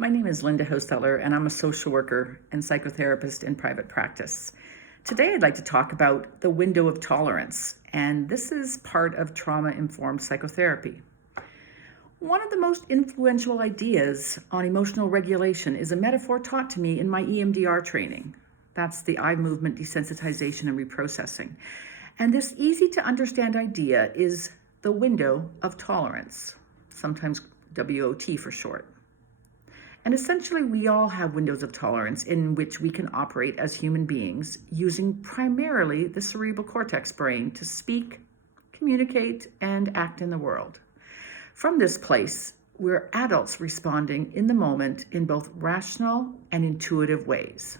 My name is Linda Hochstetler, and I'm a social worker and psychotherapist in private practice. Today, I'd like to talk about the window of tolerance, and this is part of trauma-informed psychotherapy. One of the most influential ideas on emotional regulation is a metaphor taught to me in my EMDR training. That's the eye movement desensitization and reprocessing. And this easy-to-understand idea is the window of tolerance, sometimes WOT for short. And essentially, we all have windows of tolerance in which we can operate as human beings using primarily the cerebral cortex brain to speak, communicate, and act in the world. From this place, we're adults responding in the moment in both rational and intuitive ways.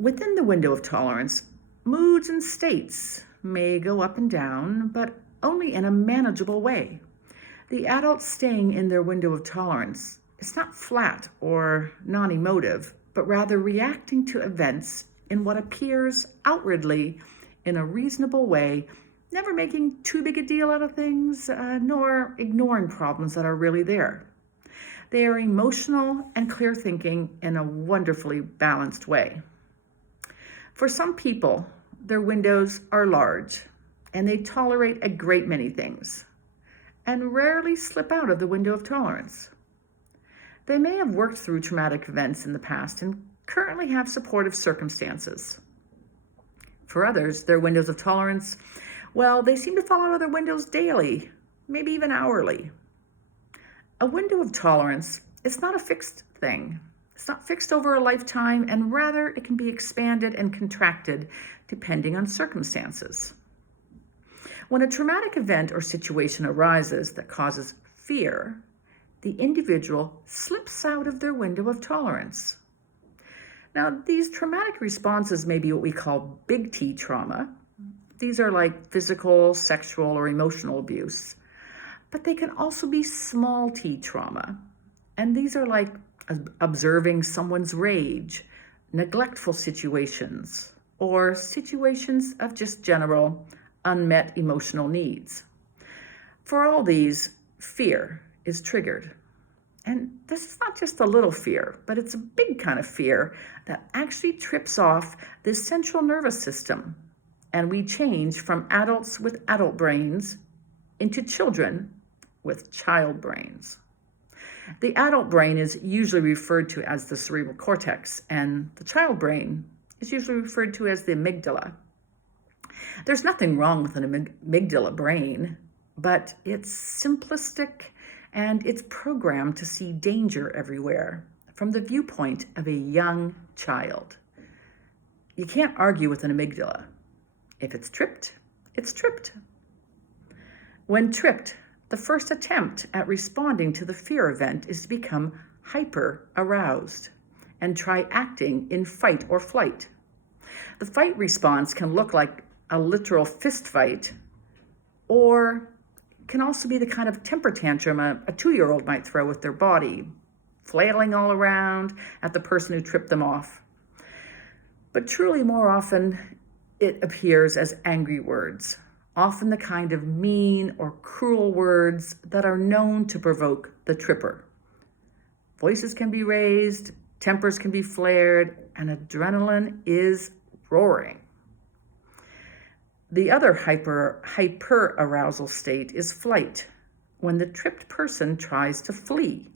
Within the window of tolerance, moods and states may go up and down, but only in a manageable way. The adult staying in their window of tolerance is not flat or non-emotive, but rather reacting to events in what appears outwardly in a reasonable way, never making too big a deal out of things, nor ignoring problems that are really there. They are emotional and clear thinking in a wonderfully balanced way. For some people, their windows are large, and they tolerate a great many things, and rarely slip out of the window of tolerance. They may have worked through traumatic events in the past and currently have supportive circumstances. For others, their windows of tolerance, well, they seem to fall out of their windows daily, maybe even hourly. A window of tolerance is not a fixed thing. It's not fixed over a lifetime, and rather it can be expanded and contracted depending on circumstances. When a traumatic event or situation arises that causes fear, the individual slips out of their window of tolerance. Now, these traumatic responses may be what we call big T trauma. These are like physical, sexual, or emotional abuse. But they can also be small T trauma. And these are like observing someone's rage, neglectful situations, or situations of just general unmet emotional needs. For all these, fear is triggered. And this is not just a little fear, but it's a big kind of fear that actually trips off the central nervous system. And we change from adults with adult brains into children with child brains. The adult brain is usually referred to as the cerebral cortex, and the child brain is usually referred to as the amygdala. There's nothing wrong with an amygdala brain, but it's simplistic and it's programmed to see danger everywhere from the viewpoint of a young child. You can't argue with an amygdala. If it's tripped, it's tripped. When tripped, the first attempt at responding to the fear event is to become hyperaroused and try acting in fight or flight. The fight response can look like a literal fist fight, or can also be the kind of temper tantrum a 2-year-old might throw with their body, flailing all around at the person who tripped them off. But truly, more often, it appears as angry words, often the kind of mean or cruel words that are known to provoke the tripper. Voices can be raised, tempers can be flared, and adrenaline is roaring. The other hyperarousal state is flight, when the tripped person tries to flee.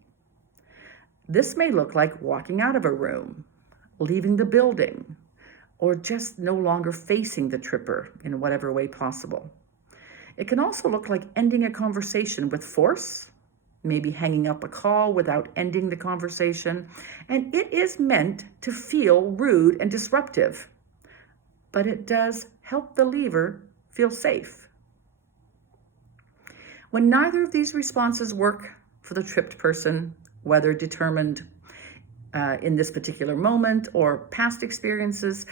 This may look like walking out of a room, leaving the building, or just no longer facing the tripper in whatever way possible. It can also look like ending a conversation with force, maybe hanging up a call without ending the conversation, and it is meant to feel rude and disruptive, but it does help the leaver feel safe. When neither of these responses work for the tripped person, whether determined in this particular moment or past experiences,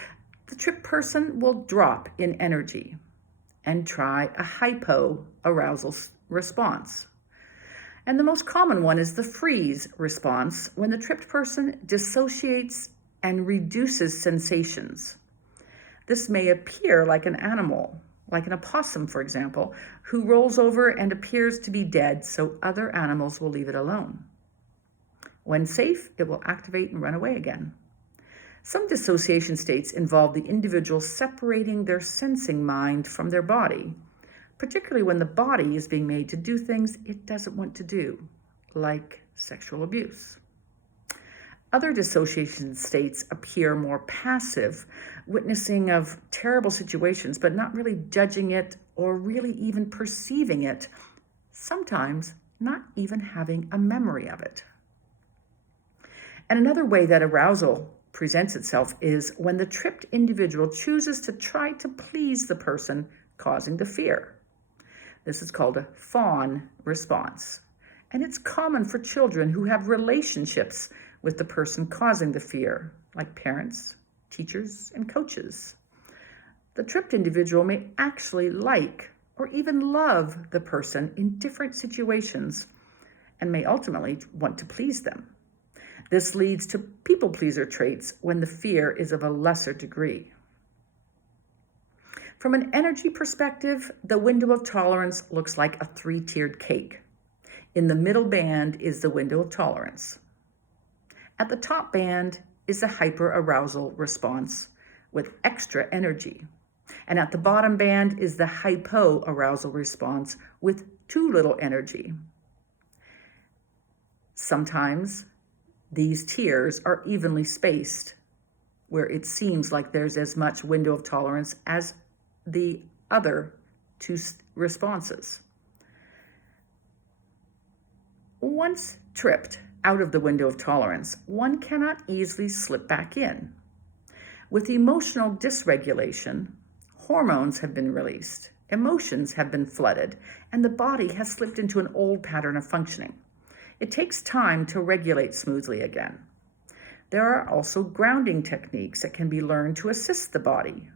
the tripped person will drop in energy and try a hypoarousal response. And the most common one is the freeze response, when the tripped person dissociates and reduces sensations. This may appear like an animal, like an opossum, for example, who rolls over and appears to be dead, so other animals will leave it alone. When safe, it will activate and run away again. Some dissociation states involve the individual separating their sensing mind from their body, particularly when the body is being made to do things it doesn't want to do, like sexual abuse. Other dissociation states appear more passive, witnessing of terrible situations, but not really judging it or really even perceiving it, sometimes not even having a memory of it. And another way that arousal presents itself is when the tripped individual chooses to try to please the person causing the fear. This is called a fawn response. And it's common for children who have relationships with the person causing the fear, like parents, teachers, and coaches. The tripped individual may actually like or even love the person in different situations and may ultimately want to please them. This leads to people pleaser traits when the fear is of a lesser degree. From an energy perspective, the window of tolerance looks like a 3-tiered cake. In the middle band is the window of tolerance. At the top band is the hyperarousal response with extra energy. And at the bottom band is the hypoarousal response with too little energy. Sometimes these tiers are evenly spaced, where it seems like there's as much window of tolerance as the other two responses. Once tripped out of the window of tolerance, one cannot easily slip back in. With emotional dysregulation, hormones have been released, emotions have been flooded, and the body has slipped into an old pattern of functioning. It takes time to regulate smoothly again. There are also grounding techniques that can be learned to assist the body.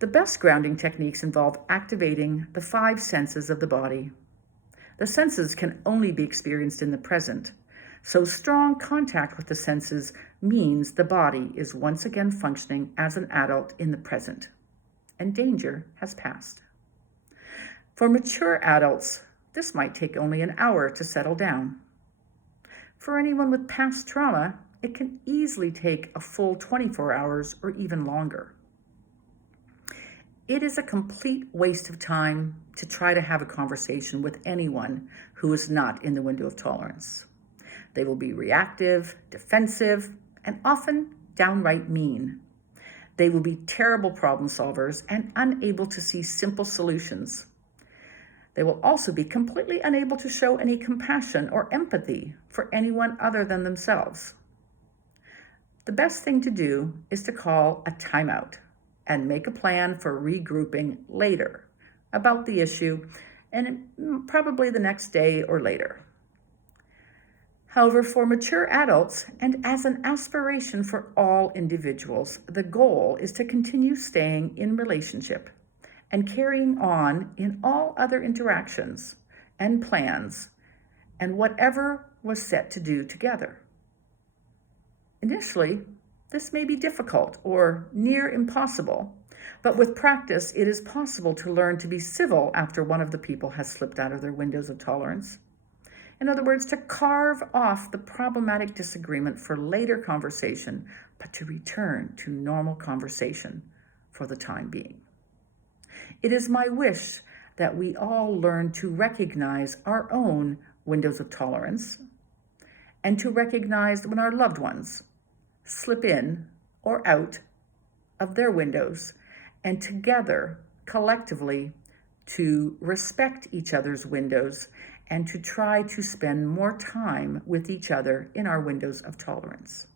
The best grounding techniques involve activating the 5 senses of the body. The senses can only be experienced in the present, so strong contact with the senses means the body is once again functioning as an adult in the present, and danger has passed. For mature adults, this might take only an hour to settle down. For anyone with past trauma, it can easily take a full 24 hours or even longer. It is a complete waste of time to try to have a conversation with anyone who is not in the window of tolerance. They will be reactive, defensive, and often downright mean. They will be terrible problem solvers and unable to see simple solutions. They will also be completely unable to show any compassion or empathy for anyone other than themselves. The best thing to do is to call a timeout and make a plan for regrouping later about the issue, and probably the next day or later. However, for mature adults, and as an aspiration for all individuals, the goal is to continue staying in relationship and carrying on in all other interactions and plans and whatever was set to do together. Initially, this may be difficult or near impossible, but with practice, it is possible to learn to be civil after one of the people has slipped out of their windows of tolerance. In other words, to carve off the problematic disagreement for later conversation, but to return to normal conversation for the time being. It is my wish that we all learn to recognize our own windows of tolerance and to recognize when our loved ones slip in or out of their windows, and together, collectively, to respect each other's windows and to try to spend more time with each other in our windows of tolerance.